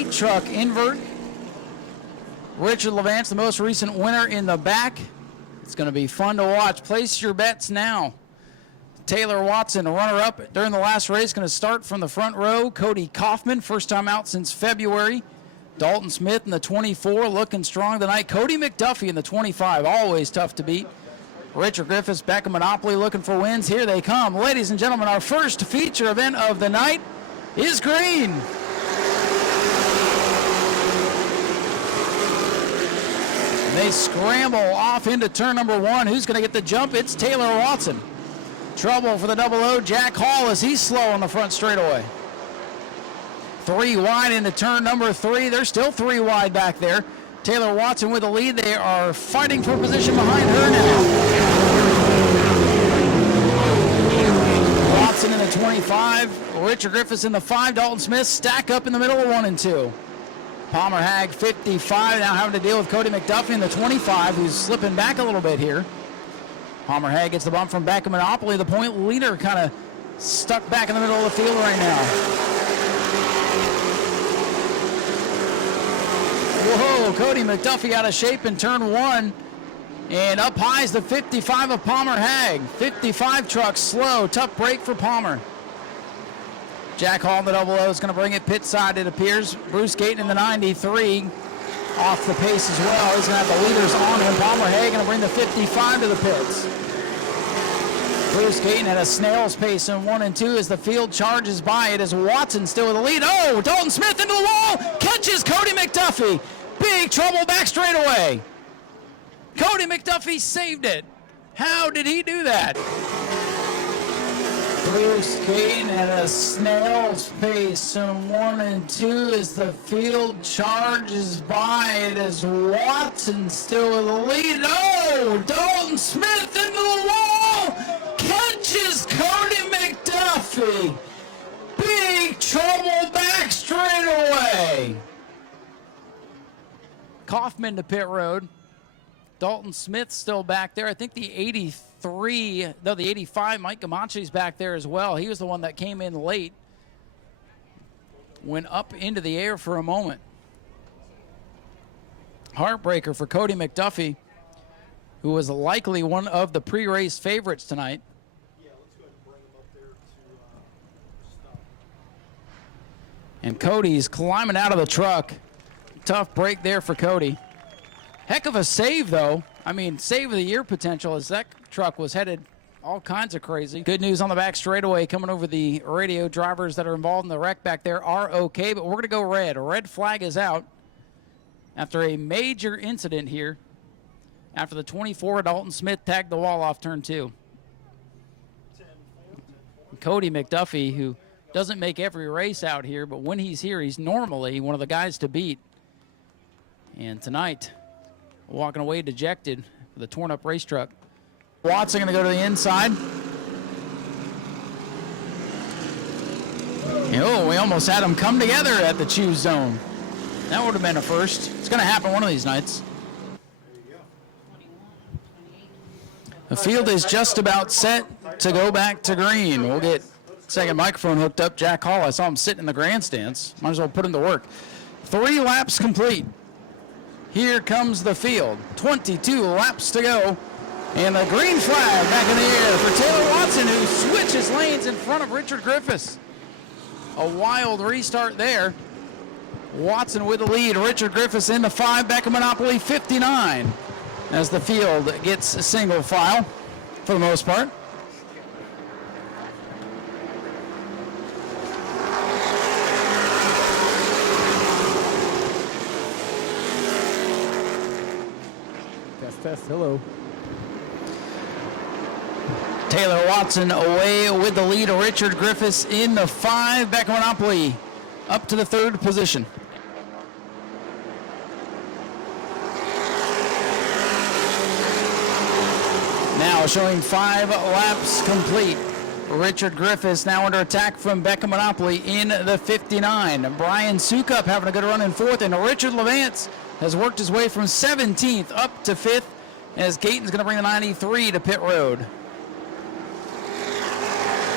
wheat truck invert. Richard Levance, the most recent winner in the back. It's going to be fun to watch. Place your bets now. Taylor Watson, a runner-up during the last race, going to start from the front row. Cody Kaufman, first time out since February. Dalton Smith in the 24, looking strong tonight. Cody McDuffie in the 25, always tough to beat. Richard Griffiths back in Monopoly looking for wins. Here they come. Ladies and gentlemen, our first feature event of the night is green. They scramble off into turn number 1. Who's going to get the jump? It's Taylor Watson. Trouble for the double O. Jack Hall as he's slow on the front straightaway. 3 wide into turn number 3. They're still 3 wide back there. Taylor Watson with the lead. They are fighting for position behind her now. Watson in the 25. Richard Griffiths in the 5. Dalton Smith stack up in the middle of 1 and 2. Palmer Hag 55, now having to deal with Cody McDuffie in the 25, who's slipping back a little bit here. Palmer Hag gets the bump from back of Monopoly. The point leader kind of stuck back in the middle of the field right now. Whoa, Cody McDuffie out of shape in turn 1. And up high is the 55 of Palmer Hag. 55 truck slow, tough break for Palmer. Jack Hall in the double O is going to bring it pit side, it appears. Bruce Gayton in the 93 off the pace as well. He's going to have the leaders on him. Palmer Hag going to bring the 55 to the pits. Bruce Gayton at a snail's pace in 1 and 2 as the field charges by. It is Watson still with the lead. Oh, Dalton Smith into the wall. Catches Cody McDuffie. Big trouble back straightaway. Cody McDuffie saved it. How did he do that? Bruce Gayton at a snail's pace in 1 and 2 as the field charges by. It is Watson still with the lead. Oh, Dalton Smith into the wall. Catches Cody McDuffie. Big trouble back straightaway. Kaufman to pit road. Dalton Smith still back there. I think the 83, though the 85, Mike Gamache's back there as well. He was the one that came in late. Went up into the air for a moment. Heartbreaker for Cody McDuffie, who was likely one of the pre-race favorites tonight. Yeah, let's go ahead and bring him up there to stop. And Cody's climbing out of the truck. Tough break there for Cody. Heck of a save, though. I mean, save of the year potential as that truck was headed all kinds of crazy. Good news on the back straightaway coming over the radio. Drivers that are involved in the wreck back there are okay, but we're going to go red. A red flag is out after a major incident here. After the 24, Dalton Smith tagged the wall off turn 2. Cody McDuffie, who doesn't make every race out here, but when he's here, he's normally one of the guys to beat. And tonight, walking away dejected with a torn-up race truck. Watson going to go to the inside. Oh, we almost had them come together at the choose zone. That would have been a first. It's going to happen one of these nights. The field is just about set to go back to green. We'll get second microphone hooked up. Jack Hall, I saw him sitting in the grandstands. Might as well put him to work. 3 laps complete. Here comes the field. 22 laps to go. And the green flag back in the air for Taylor Watson, who switches lanes in front of Richard Griffiths. A wild restart there. Watson with the lead. Richard Griffiths in the 5, back of Monopoly 59. As the field gets a single file for the most part. Test, hello. Taylor Watson away with the lead. Richard Griffiths in the 5, back of Monopoly up to the 3rd position. Now showing 5 laps complete. Richard Griffiths now under attack from Becca Monopoly in the 59. Brian Sukup having a good run in 4th, and Richard Levance has worked his way from 17th up to 5th, as Gayton's going to bring the 93 to pit road.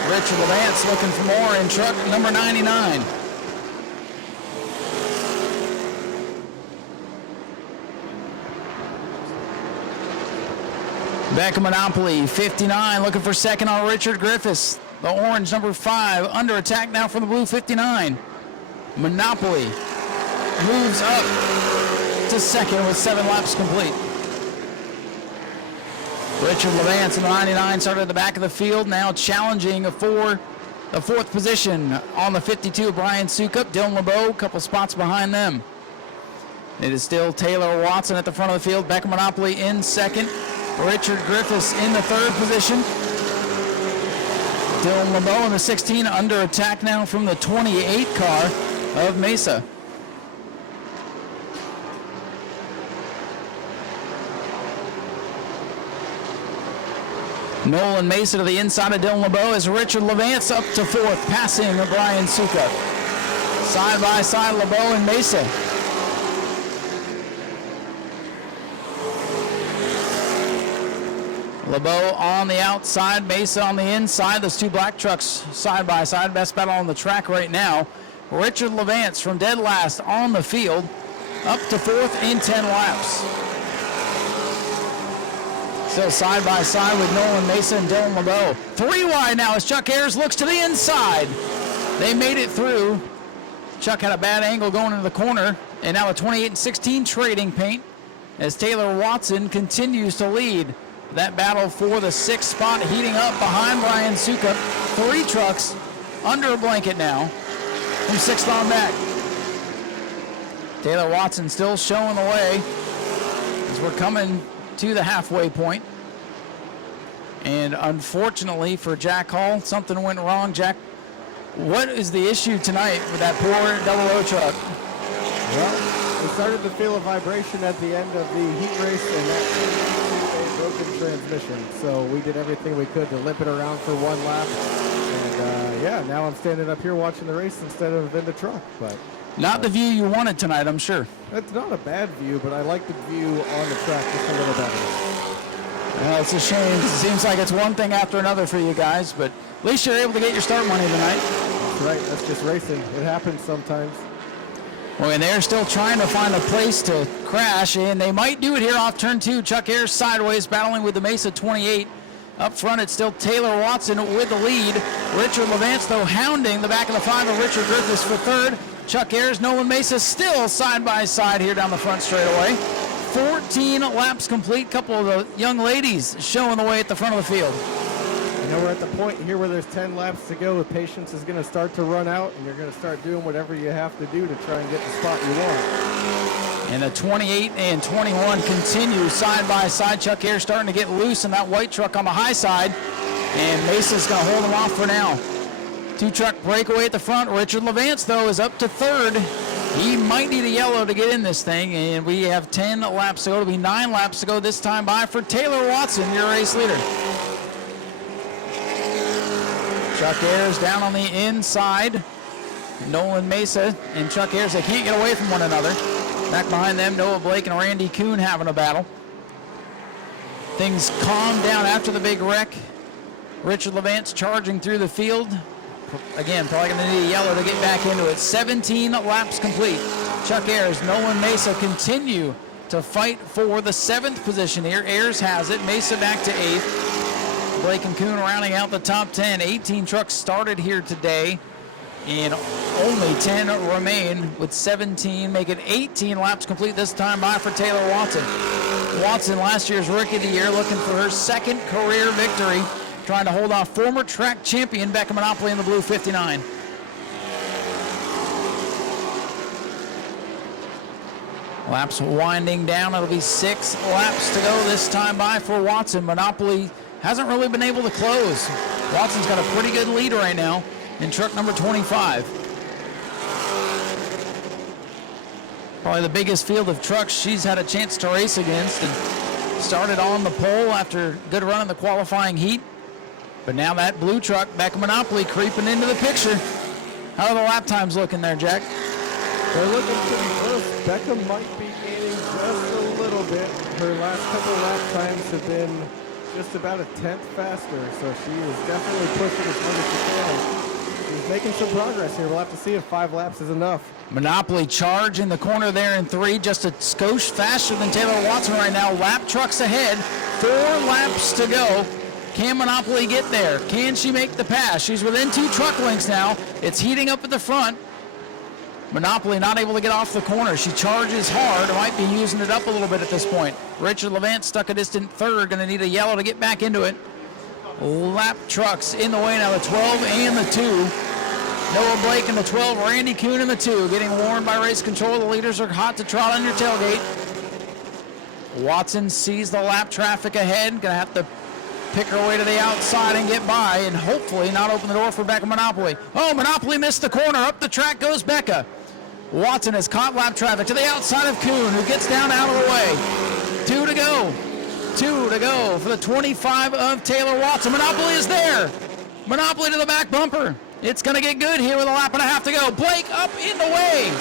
Richard Levance looking for more in truck number 99. Becca Monopoly, 59, looking for second on Richard Griffiths. The orange, number 5, under attack now from the blue, 59. Monopoly moves up to second with 7 laps complete. Richard Levance in the 99 started at the back of the field, now challenging for the 4th position on the 52. Brian Sukup, Dylan LeBeau, a couple spots behind them. It is still Taylor Watson at the front of the field. Becca Monopoly in second. Richard Griffiths in the 3rd position. Dylan LeBeau in the 16, under attack now from the 28 car of Mesa. Nolan Mesa to the inside of Dylan LeBeau as Richard Levance up to 4th, passing Brian Sukup. Side by side, LeBeau and Mesa. LeBeau on the outside, Mesa on the inside. Those 2 black trucks side by side. Best battle on the track right now. Richard Levance from dead last on the field, up to 4th in 10 laps. Still side by side with Nolan Mesa and Dylan LeBeau. 3 wide now as Chuck Ayers looks to the inside. They made it through. Chuck had a bad angle going into the corner, and now a 28 and 16 trading paint as Taylor Watson continues to lead that battle for the 6th spot, heating up behind Brian Sukup. 3 trucks under a blanket now from 6th on back. Taylor Watson still showing the way as we're coming to the halfway point. And unfortunately for Jack Hall, something went wrong. Jack, what is the issue tonight with that poor double O truck? Well, we started to feel a vibration at the end of the heat race, and that turned into a broken transmission. So we did everything we could to limp it around for 1 lap. And yeah, now I'm standing up here watching the race instead of in the truck. But not the view you wanted tonight, I'm sure. it's not a bad view, but I like the view on the track just a little better. Well, it's a shame. It seems like it's one thing after another for you guys, but at least you're able to get your start money tonight. That's right. That's just racing. It happens sometimes. Well, and they're still trying to find a place to crash, and they might do it here off turn 2. Chuck Ayers sideways, battling with the Mesa 28. Up front, it's still Taylor Watson with the lead. Richard Levance, though, hounding the back of the 5 of Richard Griffiths for 3rd. Chuck Ayers, Nolan Mesa still side by side here down the front straightaway. 14 laps complete. Couple of the young ladies showing the way at the front of the field. You know, we're at the point here where there's 10 laps to go. The patience is going to start to run out, and you're going to start doing whatever you have to do to try and get the spot you want. And the 28 and 21 continue side by side. Chuck Ayers starting to get loose in that white truck on the high side, and Mesa's going to hold him off for now. 2-truck breakaway at the front. Richard Levance, though, is up to 3rd. He might need a yellow to get in this thing, and we have 10 laps to go. It'll be 9 laps to go this time by for Taylor Watson, your race leader. Chuck Ayers down on the inside. Nolan Mesa and Chuck Ayers, they can't get away from one another. Back behind them, Noah Blake and Randy Kuhn having a battle. Things calmed down after the big wreck. Richard Levance charging through the field. Again, probably going to need a yellow to get back into it. 17 laps complete. Chuck Ayers, Nolan Mesa continue to fight for the 7th position here. Ayers has it. Mesa back to 8th. Blake and Kuhn rounding out the top 10. 18 trucks started here today, and only 10 remain, with 17 making 18 laps complete this time by for Taylor Watson. Watson, last year's Rookie of the Year, looking for her 2nd career victory, trying to hold off former track champion Becca Monopoly in the blue 59. Laps winding down. It'll be 6 laps to go this time by for Watson. Monopoly hasn't really been able to close. Watson's got a pretty good lead right now in truck number 25. Probably the biggest field of trucks she's had a chance to race against, and started on the pole after a good run in the qualifying heat. But now that blue truck, Becca Monopoly, creeping into the picture. How are the lap times looking there, Jack? They're looking pretty close. Becca might be gaining just a little bit. Her last couple lap times have been just about a 10th faster, so she is definitely pushing as hard as she can. She's making some progress here. We'll have to see if 5 laps is enough. Monopoly charge in the corner there in 3, just a skosh faster than Taylor Watson right now. Lap trucks ahead, 4 laps to go. Can Monopoly get there? Can she make the pass? She's within 2 truck lengths now. It's heating up at the front. Monopoly not able to get off the corner. She charges hard. Might be using it up a little bit at this point. Richard Levant stuck a distant third. Going to need a yellow to get back into it. Lap trucks in the way now, the 12 and the 2. Noah Blake in the 12, Randy Kuhn in the 2. Getting warned by race control. The leaders are hot to trot on your tailgate. Watson sees the lap traffic ahead. Going to have to pick her way to the outside and get by, and hopefully not open the door for Becca Monopoly. Oh, Monopoly missed the corner. Up the track goes Becca. Watson has caught lap traffic to the outside of Kuhn, who gets down out of the way. 2 to go. 2 to go for the 25 of Taylor Watson. Monopoly is there. Monopoly to the back bumper. It's going to get good here with a lap and a half to go. Blake up in the way.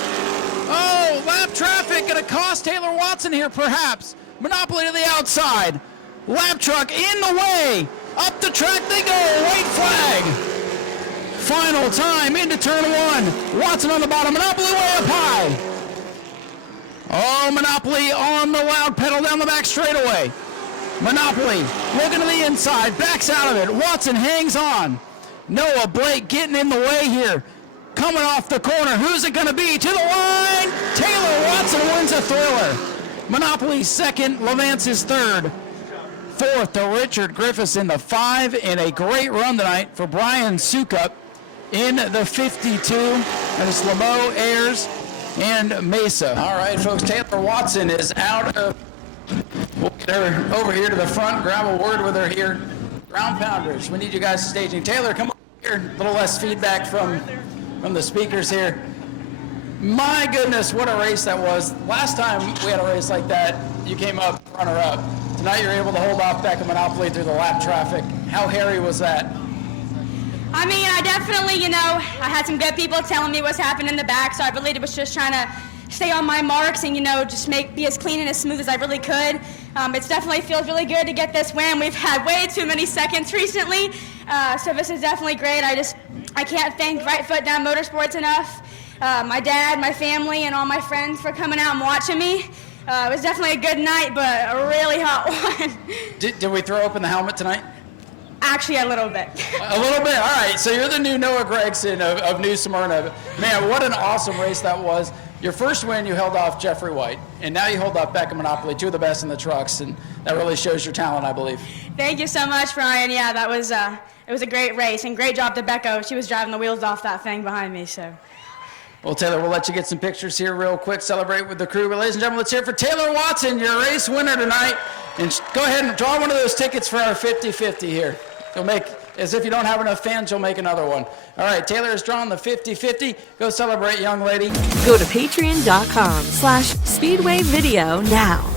Oh, lap traffic going to cost Taylor Watson here, perhaps. Monopoly to the outside. Lap truck in the way. Up the track they go. White flag. Final time into turn 1. Watson on the bottom. Monopoly way up high. Oh, Monopoly on the loud pedal down the back straightaway. Monopoly looking to the inside. Backs out of it. Watson hangs on. Noah Blake getting in the way here. Coming off the corner. Who's it going to be? To the line. Taylor Watson wins a thriller. Monopoly second. Levance is third. Fourth to Richard Griffiths in the 5, and a great run tonight for Brian Sukup in the 52. And it's Lamo, Ayers, and Mesa. All right, folks, Taylor Watson is out of... We'll get her over here to the front, grab a word with her here. Ground Pounders, we need you guys staging. Taylor, come over here. A little less feedback from the speakers here. My goodness, what a race that was. Last time we had a race like that, you came up runner-up. Tonight you're able to hold off Becca Monopoly through the lap traffic. How hairy was that? I mean, I definitely, I had some good people telling me what's happening in the back, so I really was just trying to stay on my marks and, just be as clean and as smooth as I really could. It definitely feels really good to get this win. We've had way too many seconds recently, so this is definitely great. I can't thank Right Foot Down Motorsports enough. My dad, my family, and all my friends for coming out and watching me. It was definitely a good night, but a really hot one. Did we throw open the helmet tonight? Actually, a little bit. A little bit, all right. So you're the new Noah Gregson of New Smyrna. Man, what an awesome race that was. Your first win, you held off Jeffrey White, and now you hold off Becca Monopoly, 2 of the best in the trucks, and that really shows your talent, I believe. Thank you so much, Brian. Yeah, that was it was a great race, and great job to Becca. She was driving the wheels off that thing behind me, so. Well, Taylor, we'll let you get some pictures here real quick, celebrate with the crew. But ladies and gentlemen, let's hear it for Taylor Watson, your race winner tonight. And go ahead and draw one of those tickets for our 50-50 here. You'll make, as if you don't have enough fans, you'll make another one. All right, Taylor has drawn the 50-50. Go celebrate, young lady. Go to patreon.com/Speedway Video now.